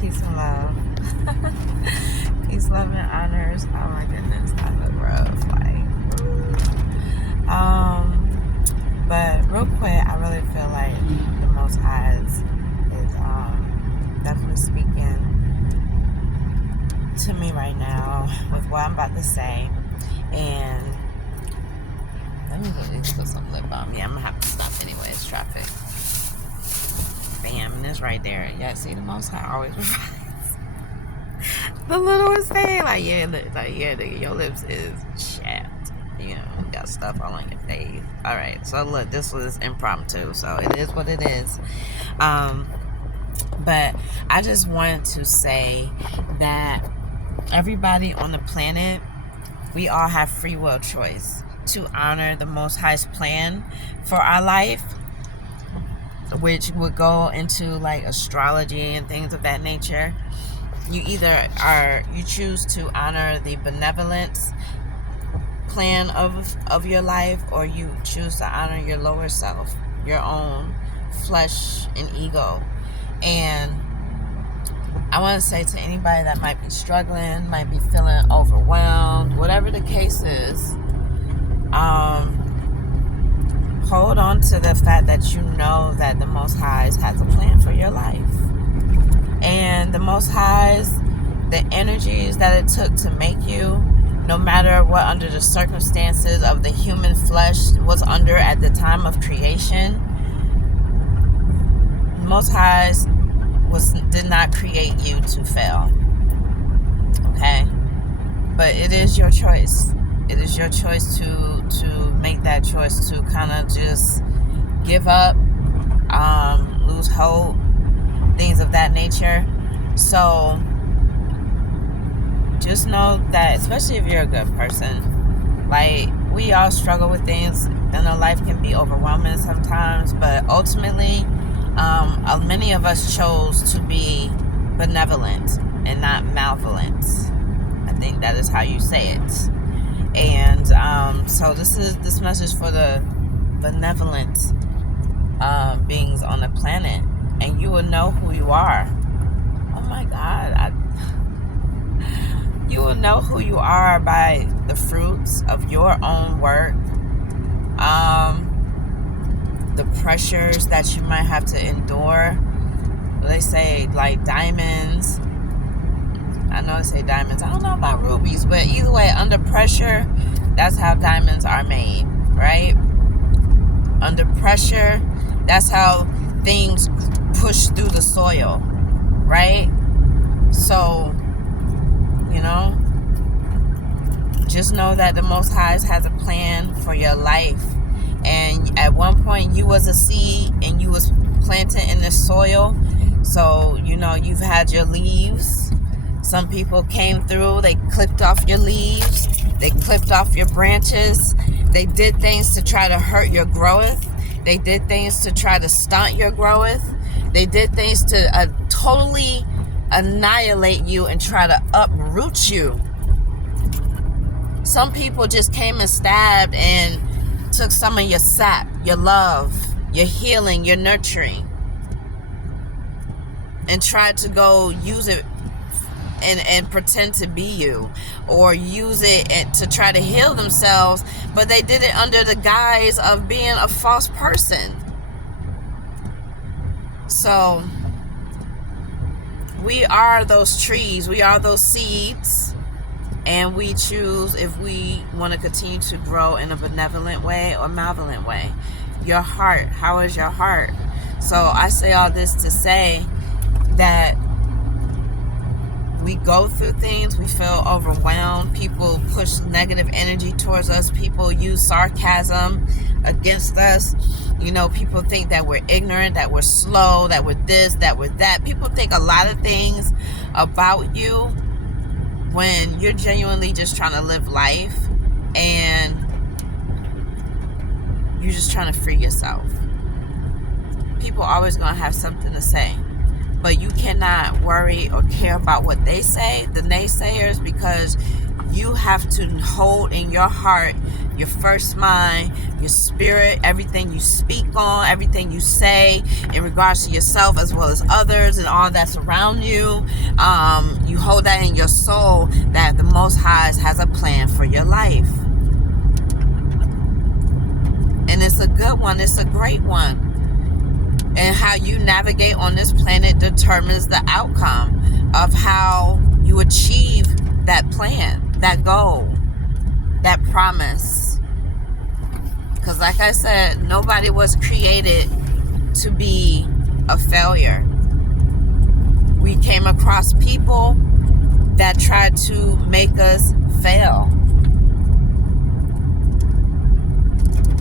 Peace and love. Peace, love, and honors. Oh my goodness, that look rough. But real quick, I really feel like the Most High is definitely speaking to me right now with what I'm about to say. And let me at least put some lip balm. Yeah, I'm gonna have to stop anyway. It's traffic. Bam, and it's right there. Yeah, see, the Most High always provides the littlest thing. Like, nigga, your lips is chapped. You know, you got stuff all on your face. All right, so look, this was impromptu, so it is what it is. But I just wanted to say that everybody on the planet, we all have free will choice to honor the Most High's plan for our life, which would go into like astrology and things of that nature. You choose to honor the benevolent plan of your life, or you choose to honor your lower self, your own flesh and ego. And I want to say to anybody that might be struggling, might be feeling overwhelmed, whatever the case is, hold on to the fact that you know that the Most High has a plan for your life. And the Most High, the energies that it took to make you, no matter what under the circumstances of the human flesh was under at the time of creation, the Most High did not create you to fail. Okay? But it is your choice. It is your choice to make that choice to kind of just give up, lose hope, things of that nature. So just know that, especially if you're a good person, like, we all struggle with things and our life can be overwhelming sometimes, but ultimately many of us chose to be benevolent and not malevolent. I think that is how you say it. And so this message for the benevolent beings on the planet, and you will know who you are. Oh my God, you will know who you are by the fruits of your own work. The pressures that you might have to endure. They say like diamonds. I know they say diamonds. I don't know about rubies, but either way, under pressure, that's how diamonds are made, right? Under pressure, that's how things push through the soil, right? So, just know that the Most High has a plan for your life. And at one point, you was a seed and you was planted in the soil. So, you've had your leaves. Some people came through, they clipped off your leaves, they clipped off your branches, they did things to try to hurt your growth, they did things to try to stunt your growth, they did things to totally annihilate you and try to uproot you. Some people just came and stabbed and took some of your sap, your love, your healing, your nurturing, and tried to go use it and pretend to be you, or use it to try to heal themselves, but they did it under the guise of being a false person. So we are those trees, we are those seeds, and we choose if we want to continue to grow in a benevolent way or malevolent way. Your heart, how is your heart? So I say all this to say that we go through things, we feel overwhelmed, people push negative energy towards us, people use sarcasm against us, people think that we're ignorant, that we're slow, that we're this, that we're that. People think a lot of things about you when you're genuinely just trying to live life and you're just trying to free yourself. People are always going to have something to say. But you cannot worry or care about what they say, the naysayers, because you have to hold in your heart your first mind, your spirit, everything you speak on, everything you say in regards to yourself as well as others and all that's around you. You hold that in your soul, that the Most High has a plan for your life. And it's a good one. It's a great one. And how you navigate on this planet determines the outcome of how you achieve that plan, that goal, that promise. Because like I said, nobody was created to be a failure. We came across people that tried to make us fail,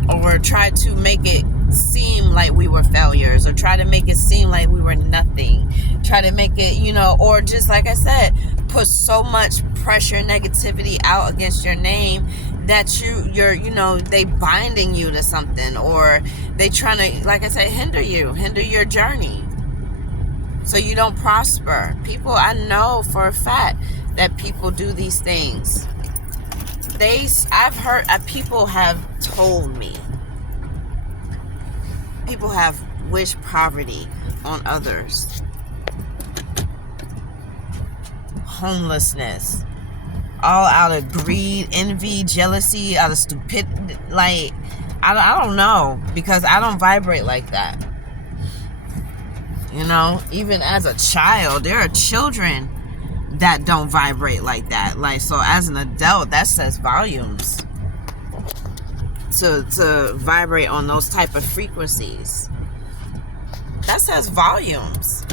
or tried to make it seem like we were failures, or try to make it seem like we were nothing, try to make it, or just like I said, put so much pressure and negativity out against your name that you're they binding you to something, or they trying to, like I said, hinder your journey so you don't prosper. People, I know for a fact that people do these things. I've heard, people have told me, people have wished poverty on others, homelessness, all out of greed, envy, jealousy, out of stupidity. Like, I don't know, because I don't vibrate like that. Even as a child, there are children that don't vibrate like that. Like, so as an adult, that says volumes to vibrate on those type of frequencies. That says volumes.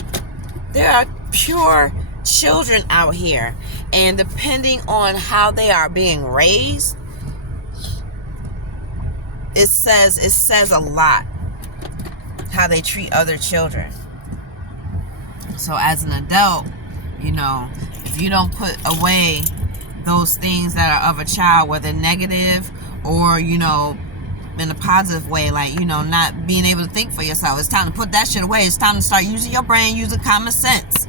There are pure children out here, and depending on how they are being raised, it says a lot how they treat other children. So as an adult, if you don't put away those things that are of a child, whether negative or, in a positive way, like, not being able to think for yourself, it's time to put that shit away. It's time to start using your brain, using common sense.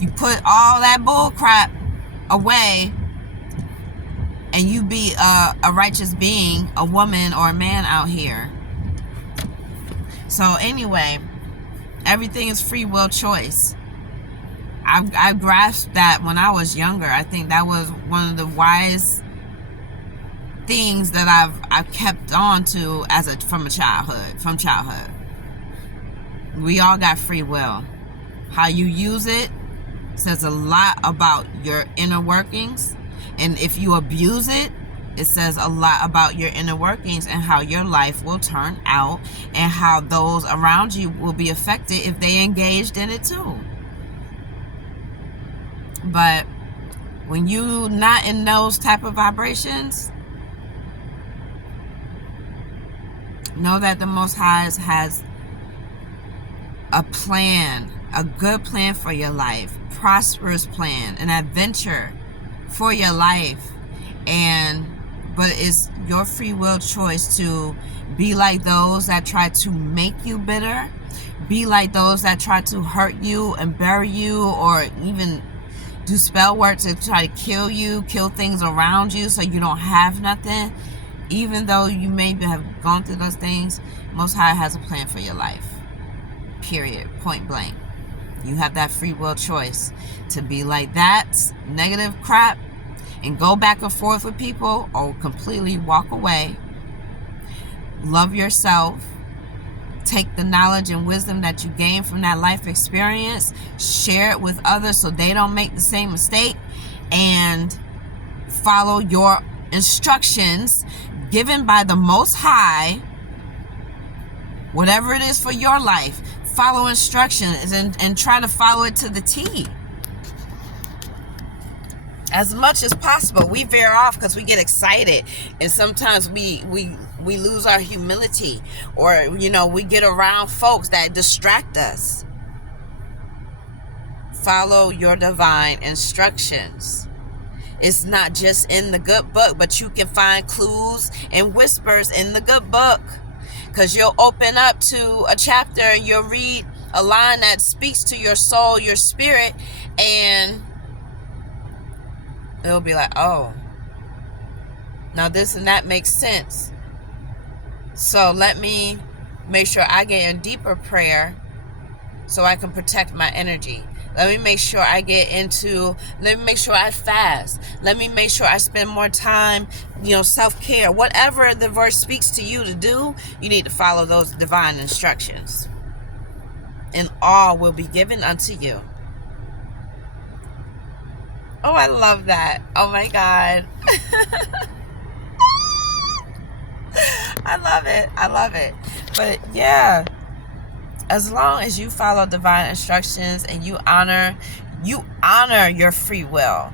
You put all that bull crap away, and you be a righteous being, a woman or a man out here. So anyway, everything is free will choice. I grasped that when I was younger. I think that was one of the wise things that I've kept on to from childhood. We all got free will. How you use it says a lot about your inner workings, and if you abuse it, it says a lot about your inner workings and how your life will turn out, and how those around you will be affected if they engaged in it too. But when you not in those type of vibrations, know that the Most High has a plan, a good plan for your life, prosperous plan, an adventure for your life. But it's your free will choice to be like those that try to make you bitter, be like those that try to hurt you and bury you, or even do spell work to try to kill you, kill things around you so you don't have nothing. Even though you may have gone through those things, Most High has a plan for your life. Period. Point blank. You have that free will choice to be like that negative crap and go back and forth with people, or completely walk away. Love yourself. Take the knowledge and wisdom that you gain from that life experience, share it with others so they don't make the same mistake, and follow your instructions given by the Most High. Whatever it is for your life, follow instructions and try to follow it to the T. As much as possible. We veer off because we get excited, and sometimes we lose our humility, or we get around folks that distract us. Follow your divine instructions. It's not just in the good book, but you can find clues and whispers in the good book, because you'll open up to a chapter and you'll read a line that speaks to your soul, your spirit, and it'll be like, oh, Now this and that makes sense. So let me make sure I get in deeper prayer so I can protect my energy. Let me make sure let me make sure I fast. Let me make sure I spend more time, self-care. Whatever the verse speaks to you to do, you need to follow those divine instructions. And all will be given unto you. Oh, I love that. Oh my God. I love it. But yeah, as long as you follow divine instructions and you honor your free will.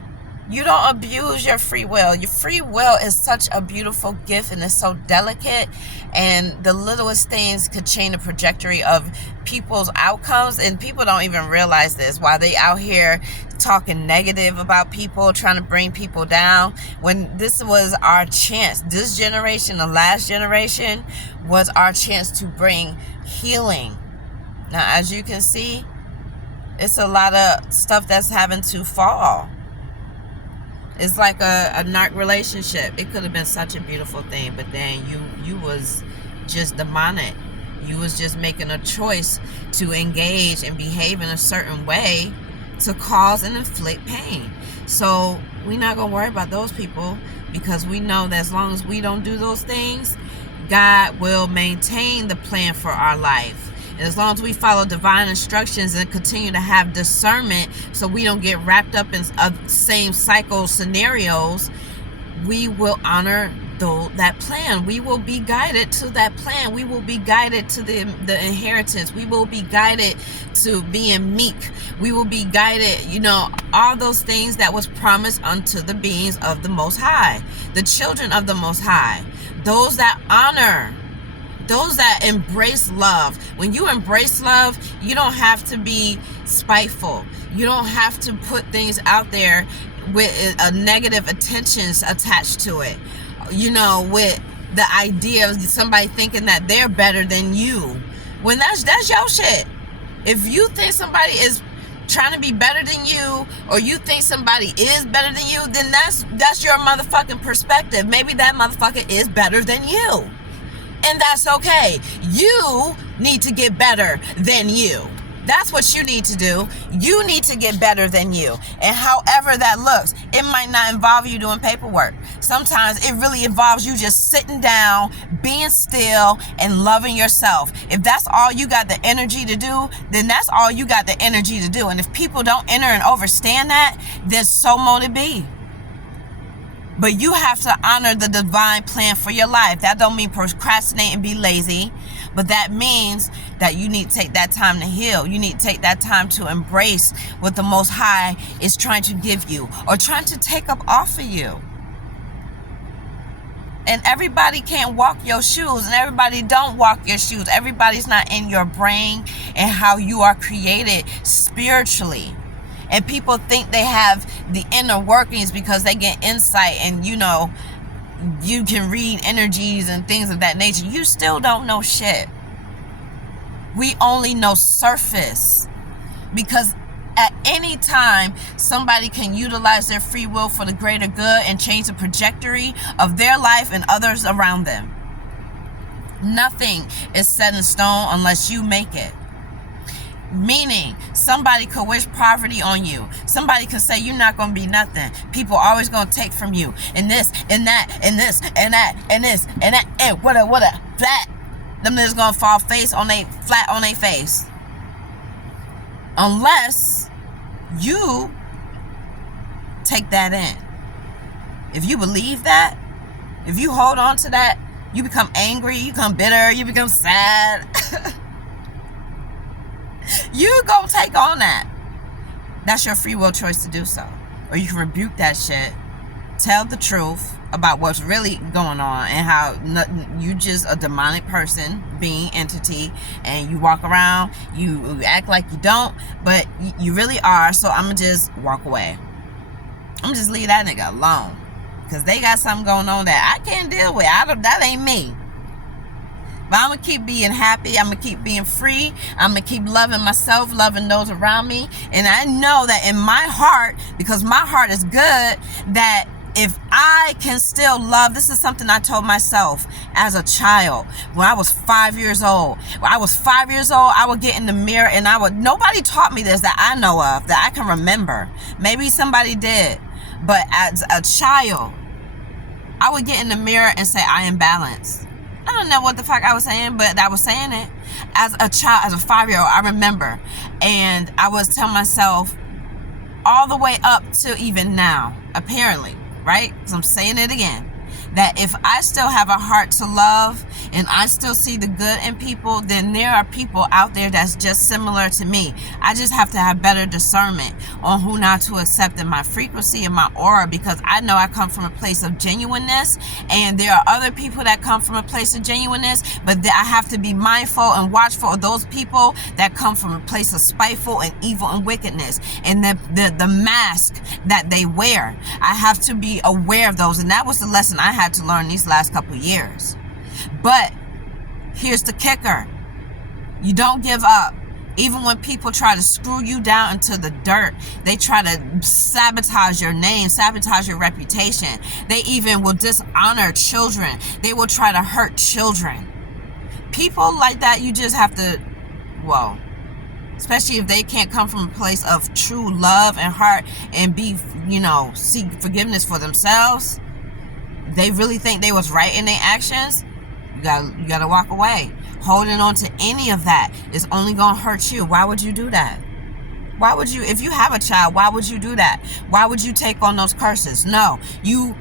You don't abuse your free will. Your free will is such a beautiful gift, and it's so delicate, and the littlest things could change the trajectory of people's outcomes, and people don't even realize this while they out here talking negative about people, trying to bring people down, when this was our chance. This generation, the last generation, was our chance to bring healing. Now, as you can see, it's a lot of stuff that's having to fall. It's like a narc relationship. It could have been such a beautiful thing, but then you was just demonic. You was just making a choice to engage and behave in a certain way to cause and inflict pain. So we're not going to worry about those people, because we know that as long as we don't do those things, God will maintain the plan for our life. And as long as we follow divine instructions and continue to have discernment so we don't get wrapped up in same cycle scenarios, we will honor that plan. We will be guided to that plan. We will be guided to the inheritance. We will be guided to being meek. We will be guided, all those things that was promised unto the beings of the Most High, the children of the Most High, those that honor, those that embrace love. When you embrace love, you don't have to be spiteful. You don't have to put things out there with a negative intentions attached to it. With the idea of somebody thinking that they're better than you. When that's your shit. If you think somebody is trying to be better than you, or you think somebody is better than you, then that's your motherfucking perspective. Maybe that motherfucker is better than you. And that's okay. You need to get better than you. That's what you need to do. You need to get better than you. And however that looks, it might not involve you doing paperwork. Sometimes it really involves you just sitting down, being still, and loving yourself. If that's all you got the energy to do, then that's all you got the energy to do. And if people don't enter and understand that, then so mote it be. But you have to honor the divine plan for your life. That don't mean procrastinate and be lazy, but that means that you need to take that time to heal. You need to take that time to embrace what the Most High is trying to give you or trying to take up off of you. And everybody can't walk your shoes, and everybody don't walk your shoes. Everybody's not in your brain and how you are created spiritually. And people think they have the inner workings because they get insight and, you can read energies and things of that nature. You still don't know shit. We only know surface, because at any time somebody can utilize their free will for the greater good and change the trajectory of their life and others around them. Nothing is set in stone unless you make it. Meaning, somebody could wish poverty on you. Somebody could say you're not going to be nothing. People are always going to take from you. And this, and that, and this, and that, and this, and that, and what a flat. Them niggas going to fall flat on their face. Unless you take that in. If you believe that, if you hold on to that, you become angry, you become bitter, you become sad. You go take on that. That's your free will choice to do so. Or you can rebuke that shit. Tell the truth about what's really going on and how you just a demonic person, being, entity, and you walk around, you act like you don't, but you really are. So I'm going to just walk away. I'm going to just leave that nigga alone. Because they got something going on that I can't deal with. That ain't me. But I'm going to keep being happy. I'm going to keep being free. I'm going to keep loving myself, loving those around me. And I know that in my heart, because my heart is good, that if I can still love, this is something I told myself as a child when I was 5 years old. When I was 5 years old, I would get in the mirror and nobody taught me this that I know of, that I can remember. Maybe somebody did. But as a child, I would get in the mirror and say, I am balanced. I don't know what the fuck I was saying, but I was saying it. As a child, as a 5-year-old, I remember. And I was telling myself all the way up to even now, apparently, right? Because I'm saying it again, that if I still have a heart to love and I still see the good in people, then there are people out there that's just similar to me. I just have to have better discernment on who not to accept in my frequency and my aura, because I know I come from a place of genuineness, and there are other people that come from a place of genuineness, but I have to be mindful and watchful of those people that come from a place of spiteful and evil and wickedness, and the mask that they wear. I have to be aware of those, and that was the lesson I had to learn these last couple years. But here's the kicker. You don't give up. Even when people try to screw you down into the dirt, they try to sabotage your name, sabotage your reputation. They even will dishonor children. They will try to hurt children. People like that, you just have to, well, especially if they can't come from a place of true love and heart and be, seek forgiveness for themselves. They really think they was right in their actions. You gotta walk away. Holding on to any of that is only gonna hurt you. Why would you do that? Why would you, if you have a child, why would you do that? Why would you take on those curses? No, you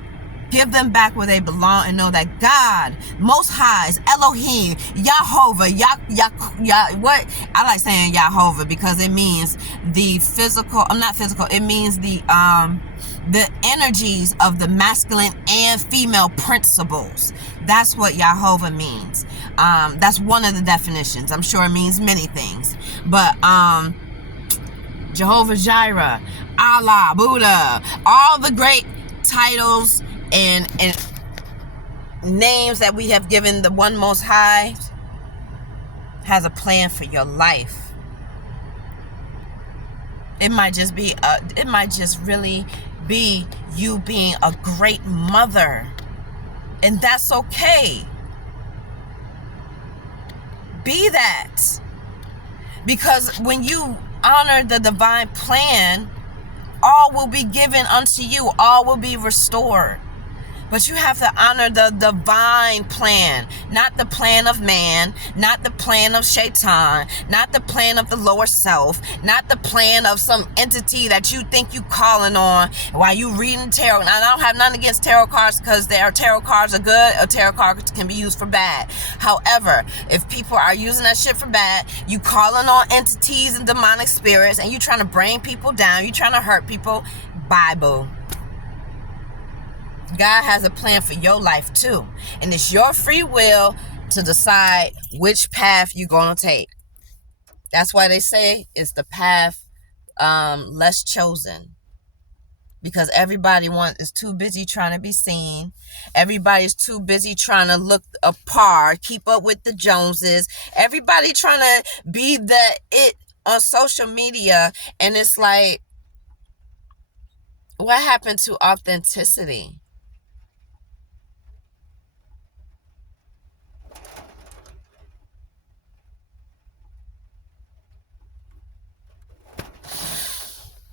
give them back where they belong and know that God, Most High, is Elohim, Yahovah, what? I like saying Yahovah because it means the physical, not physical, it means the energies of the masculine and female principles. That's what Yahovah means. That's one of the definitions. I'm sure it means many things. But Jehovah Jireh, Allah, Buddah, all the great titles and names that we have given the one Most High has a plan for your life. It might just really be you being a great mother, and that's okay. Be that, because when you honor the divine plan, all will be given unto you, all will be restored. But you have to honor the divine plan, not the plan of man, not the plan of Shaitan, not the plan of the lower self, not the plan of some entity that you think you calling on while you reading tarot. And I don't have nothing against tarot cards, because tarot cards are good, or tarot cards can be used for bad. However, if people are using that shit for bad, you calling on entities and demonic spirits, and you trying to bring people down, you trying to hurt people, bye boo. God has a plan for your life too. And it's your free will to decide which path you're going to take. That's why they say it's the path less chosen. Because everybody is too busy trying to be seen. Everybody's too busy trying to look apart, keep up with the Joneses. Everybody trying to be it on social media. And it's like, what happened to authenticity?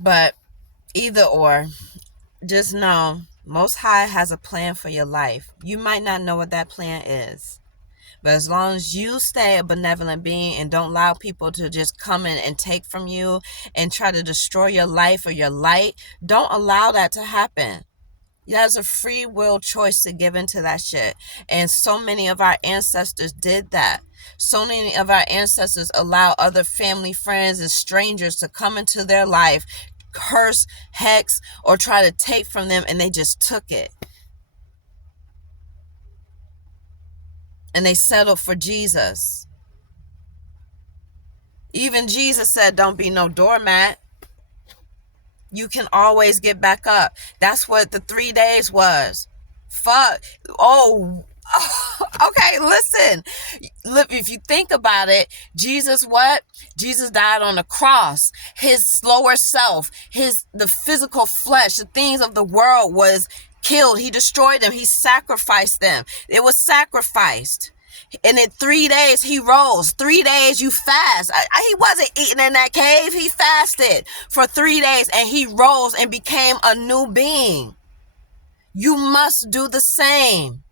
But either or, just know Most High has a plan for your life. You might not know what that plan is, but as long as you stay a benevolent being and don't allow people to just come in and take from you and try to destroy your life or your light, don't allow that to happen. That's a free will choice to give into that shit. And so many of our ancestors did that. So many of our ancestors allow other family, friends, and strangers to come into their life, curse, hex, or try to take from them, and they just took it. And they settled for Jesus. Even Jesus said, don't be no doormat. You can always get back up. That's what the 3 days was. Fuck. Oh, okay, listen. Look, if you think about it, Jesus what? Jesus died on the cross. His lower self, the physical flesh, the things of the world was killed. He destroyed them. He sacrificed them. It was sacrificed. And in 3 days, he rose. 3 days, you fast. He wasn't eating in that cave. He fasted for 3 days, and he rose and became a new being. You must do the same.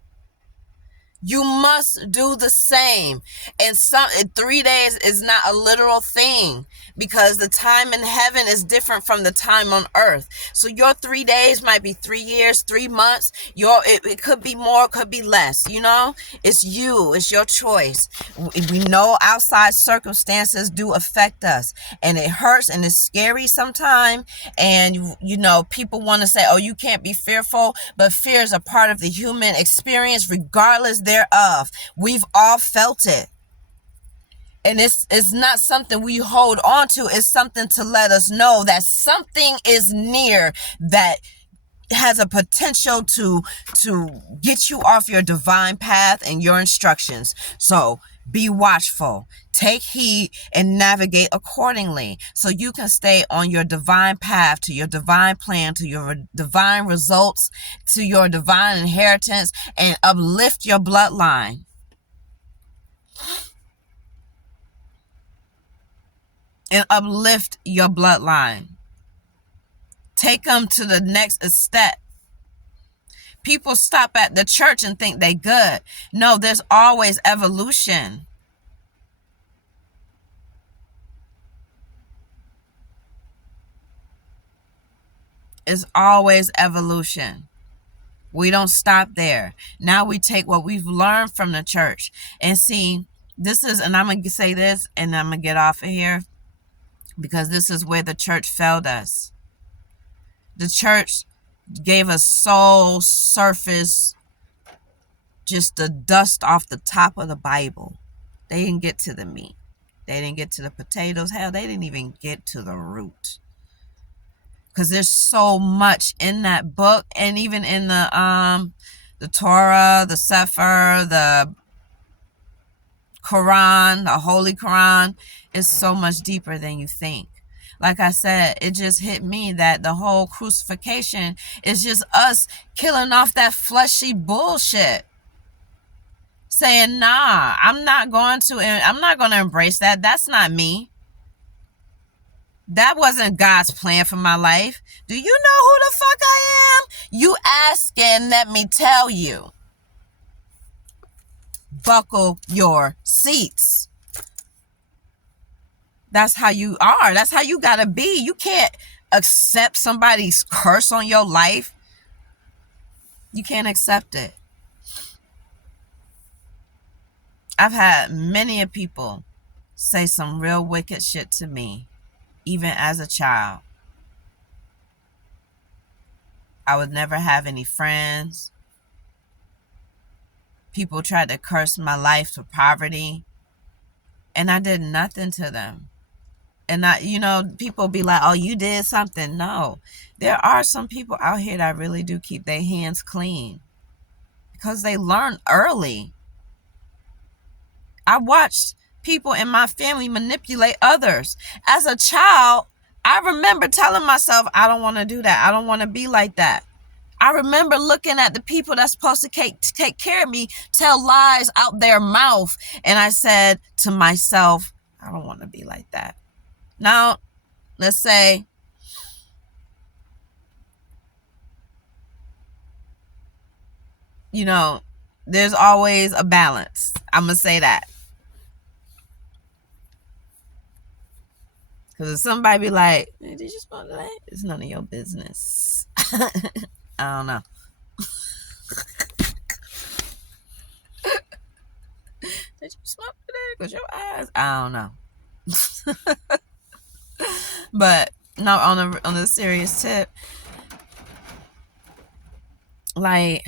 You must do the same. And 3 days is not a literal thing, because the time in heaven is different from the time on earth. So your 3 days might be 3 years, 3 months. It could be more, could be less. It's you. It's your choice. We know outside circumstances do affect us, and it hurts and it's scary sometimes. And people want to say, oh, you can't be fearful, but fear is a part of the human experience regardless thereof. We've all felt it. And it's not something we hold on to. It's something to let us know that something is near that has a potential to get you off your divine path and your instructions. So be watchful, take heed, and navigate accordingly so you can stay on your divine path, to your divine plan, to your divine results, to your divine inheritance, and uplift your bloodline. And uplift your bloodline. Take them to the next step. People stop at the church and think they good. No, there's always evolution. It's always evolution. We don't stop there. Now we take what we've learned from the church and see, and I'm going to say this and I'm going to get off of here, because this is where the church failed us. The church gave us soul surface, just the dust off the top of the Bible. They didn't get to the meat. They didn't get to the potatoes. Hell, they didn't even get to the root. Because there's so much in that book, and even in the Torah, the Sefer, the Quran, the Holy Quran, is so much deeper than you think. Like I said, it just hit me that the whole crucifixion is just us killing off that fleshy bullshit. Saying, nah, I'm not going to embrace that. That's not me. That wasn't God's plan for my life. Do you know who the fuck I am? You asking, let me tell you. Buckle your seats. That's how you are. That's how you gotta be. You can't accept somebody's curse on your life. You can't accept it. I've had many people say some real wicked shit to me, even as a child. I would never have any friends. People tried to curse my life to poverty, and I did nothing to them. And people be like, oh, you did something. No, there are some people out here that really do keep their hands clean because they learn early. I watched people in my family manipulate others. As a child, I remember telling myself, I don't want to do that. I don't want to be like that. I remember looking at the people that's supposed to take care of me tell lies out their mouth. And I said to myself, I don't want to be like that. Now, let's say there's always a balance. I'm going to say that. Because if somebody be like, hey, did you smoke that? It's none of your business. I don't know. Did you smoke today? Because your eyes, I don't know. But no, on a serious tip, like,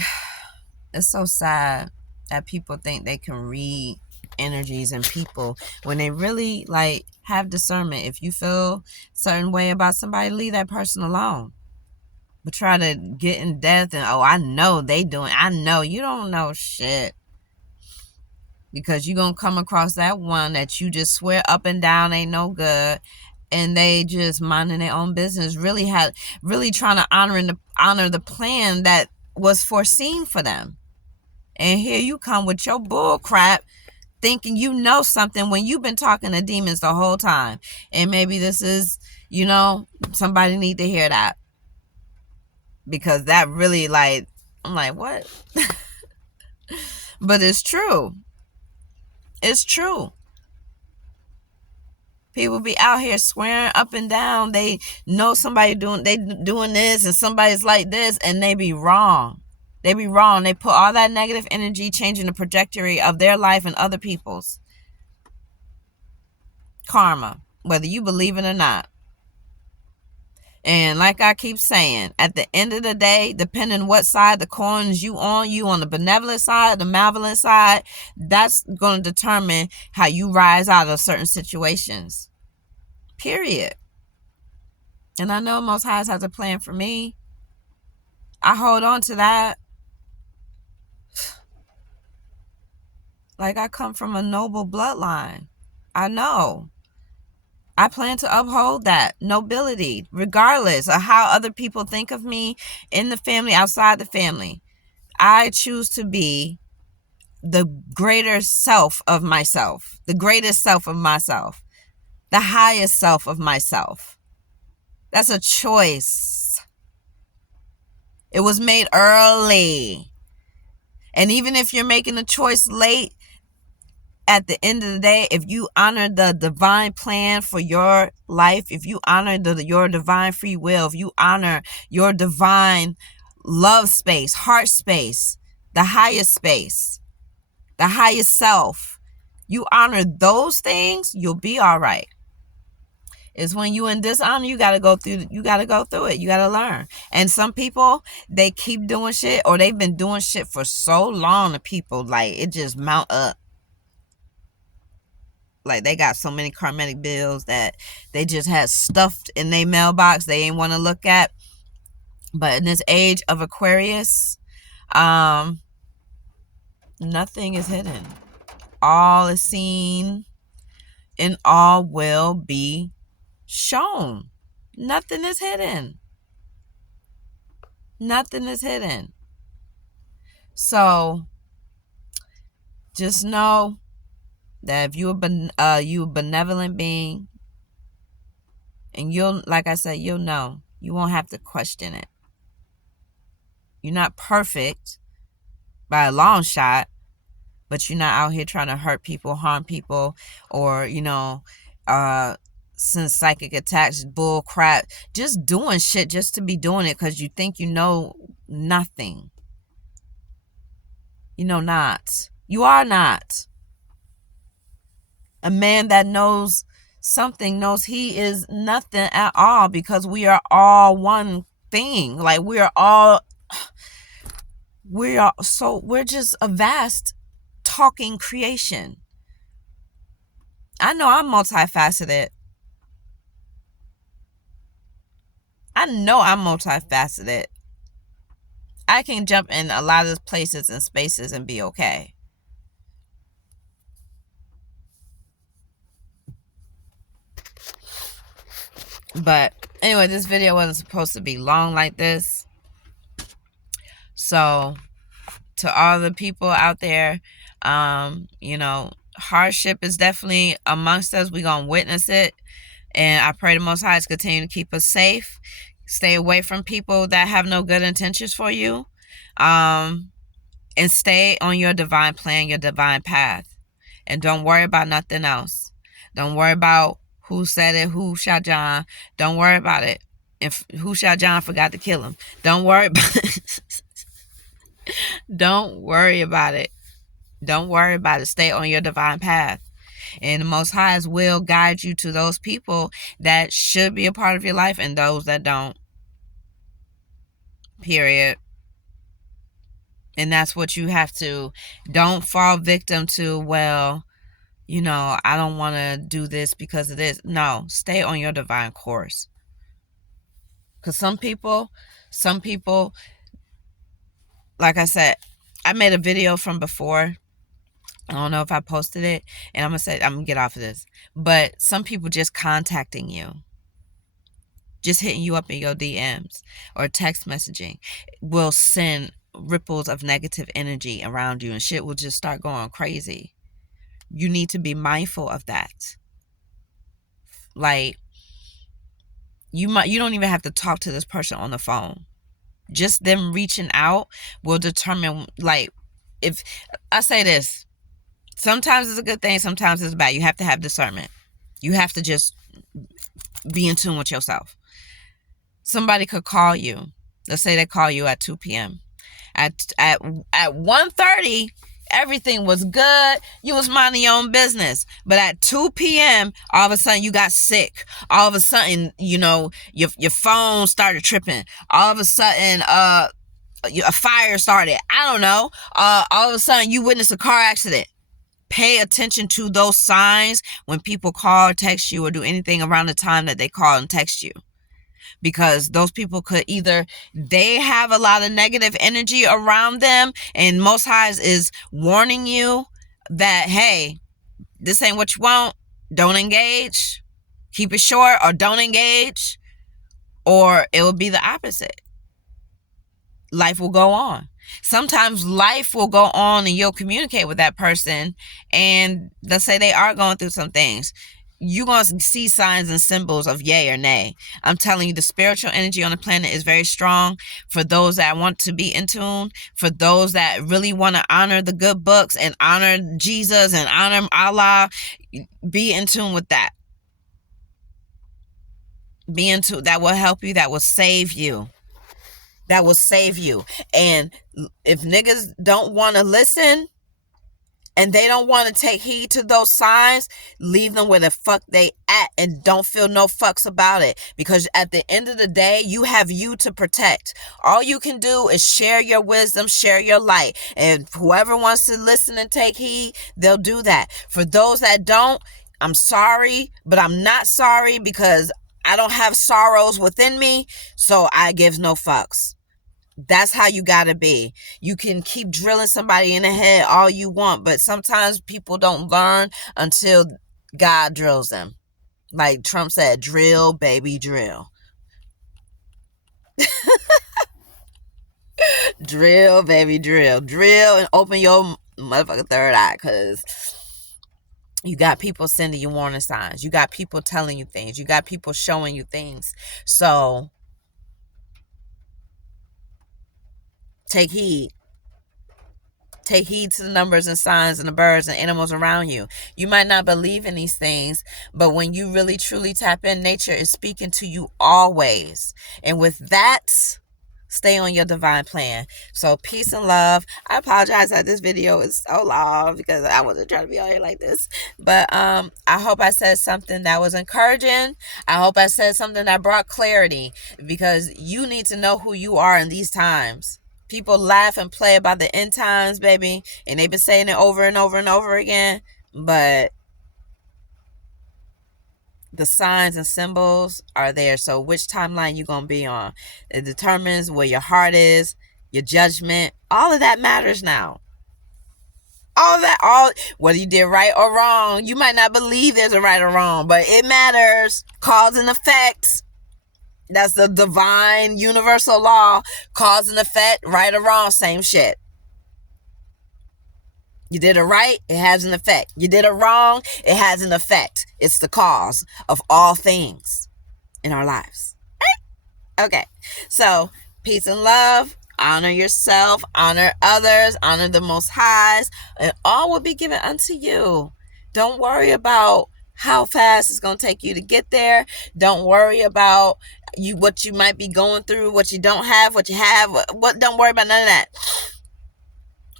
it's so sad that people think they can read energies in people when they really have discernment. If you feel a certain way about somebody, leave that person alone. But try to get in depth and, oh, I know they doing, I know. You don't know shit. Because you're going to come across that one that you just swear up and down ain't no good, and they just minding their own business, really trying to honor the plan that was foreseen for them. And here you come with your bull crap, thinking you know something when you've been talking to demons the whole time. And maybe this is, somebody need to hear that. Because that really, I'm like, what? But it's true. It's true. People be out here swearing up and down. They know somebody doing this and somebody's like this, and they be wrong. They be wrong. They put all that negative energy changing the trajectory of their life and other people's. Karma, whether you believe it or not. And like I keep saying, at the end of the day, depending what side the coins you on the benevolent side, the malevolent side, that's going to determine how you rise out of certain situations. Period. And I know Most High has a plan for me. I hold on to that. Like, I come from a noble bloodline. I know. I plan to uphold that nobility, regardless of how other people think of me in the family, outside the family. I choose to be the greater self of myself, the greatest self of myself, the highest self of myself. That's a choice. It was made early. And even if you're making a choice late, at the end of the day, if you honor the divine plan for your life, if you honor your divine free will, if you honor your divine love space, heart space, the highest space, the highest self, you honor those things, you'll be all right. It's when you in dishonor, you got to go through it. You got to learn. And some people, they keep doing shit, or they've been doing shit for so long to people, like, it just mount up. Like, they got so many karmatic bills that they just had stuffed in their mailbox they ain't want to look at. But in this age of Aquarius, nothing is hidden. All is seen and all will be shown. Nothing is hidden. Nothing is hidden. So just know that if you're a benevolent being, and you'll, like I said, you'll know. You won't have to question it. You're not perfect by a long shot, but you're not out here trying to hurt people, harm people, or, send psychic attacks, bull crap, just doing shit just to be doing it because you think you know nothing. You know not. You are not. A man that knows something knows he is nothing at all, because we are all one thing. Like, we're just a vast talking creation. I know I'm multifaceted. I can jump in a lot of places and spaces and be okay. But anyway, this video wasn't supposed to be long like this. So to all the people out there, hardship is definitely amongst us. We're going to witness it. And I pray the Most High continue to keep us safe. Stay away from people that have no good intentions for you. And stay on your divine plan, your divine path. And don't worry about nothing else. Don't worry about who said it, who shot John. Don't worry about it. If who shot John forgot to kill him. Don't worry about it. Don't worry about it. Don't worry about it. Stay on your divine path. And the Most High's will guide you to those people that should be a part of your life and those that don't. Period. And that's what you have to. Don't fall victim to, well, I don't want to do this because of this. No, stay on your divine course. Because some people, like I said, I made a video from before. I don't know if I posted it. And I'm going to get off of this. But some people just contacting you, just hitting you up in your DMs or text messaging, will send ripples of negative energy around you, and shit will just start going crazy. You need to be mindful of that. Like, you don't even have to talk to this person on the phone. Just them reaching out will determine, like, if I say this, sometimes it's a good thing, sometimes it's bad. You have to have discernment. You have to just be in tune with yourself. Somebody could call you. Let's say they call you at 2 p.m. At 1:30, everything was good. You was minding your own business. But at 2 p.m., all of a sudden you got sick. All of a sudden, your phone started tripping. All of a sudden, a fire started. I don't know. All of a sudden you witnessed a car accident. Pay attention to those signs when people call, text you, or do anything around the time that they call and text you. Because those people could either, they have a lot of negative energy around them, and Most High is warning you that, hey, this ain't what you want. Don't engage. Keep it short, or don't engage. Or it will be the opposite. Life will go on. Sometimes life will go on and you'll communicate with that person, and let's say they are going through some things. You're going to see signs and symbols of yay or nay. I'm telling you, the spiritual energy on the planet is very strong for those that want to be in tune, for those that really want to honor the good books and honor Jesus and honor Allah. Be in tune with that. Be in tune. That will help you. That will save you. That will save you. And if niggas don't want to listen and they don't want to take heed to those signs, leave them where the fuck they at and don't feel no fucks about it. Because at the end of the day, you have you to protect. All you can do is share your wisdom, share your light. And whoever wants to listen and take heed, they'll do that. For those that don't, I'm sorry, but I'm not sorry, because I don't have sorrows within me, so I give no fucks. That's how you gotta be. You can keep drilling somebody in the head all you want, but sometimes people don't learn until God drills them. Like Trump said, drill, baby, drill. Drill, baby, drill. Drill and open your motherfucking third eye, because you got people sending you warning signs. You got people telling you things. You got people showing you things. So take heed. Take heed to the numbers and signs and the birds and animals around you. You might not believe in these things, but when you really truly tap in, nature is speaking to you always. And with that, stay on your divine plan. So peace and love. I apologize that this video is so long, because I wasn't trying to be out here like this. But I hope I said something that was encouraging. I hope I said something that brought clarity, because you need to know who you are in these times. People laugh and play about the end times, baby, and they've been saying it over and over and over again. But the signs and symbols are there. So which timeline you going to be on? It determines where your heart is, your judgment. All of that matters now. All whether you did right or wrong. You might not believe there's a right or wrong, but it matters. Cause and effect. That's the divine universal law. Cause and effect, right or wrong, same shit. You did it right, it has an effect. You did it wrong, it has an effect. It's the cause of all things in our lives. Right? Okay. So, peace and love. Honor yourself, honor others, honor the Most Highs, and all will be given unto you. Don't worry about how fast it's going to take you to get there. Don't worry about what you might be going through, what you don't have, what you have. Don't worry about none of that.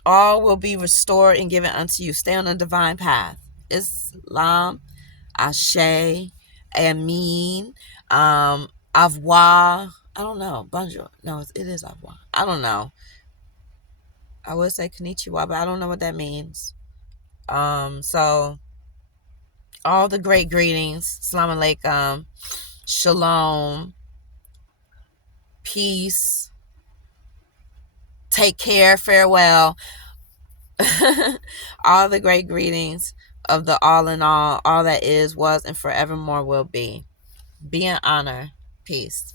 All will be restored and given unto you. Stay on the divine path. Islam, Ashe, Amin, Avwa. I don't know. Bonjour. No, it is Avwa. I don't know. I would say Konnichiwa, but I don't know what that means. So all the great greetings. Assalamu alaikum. Shalom. Peace. Take care. Farewell. All the great greetings of the all in all that is, was, and forevermore will be. Be in honor. Peace.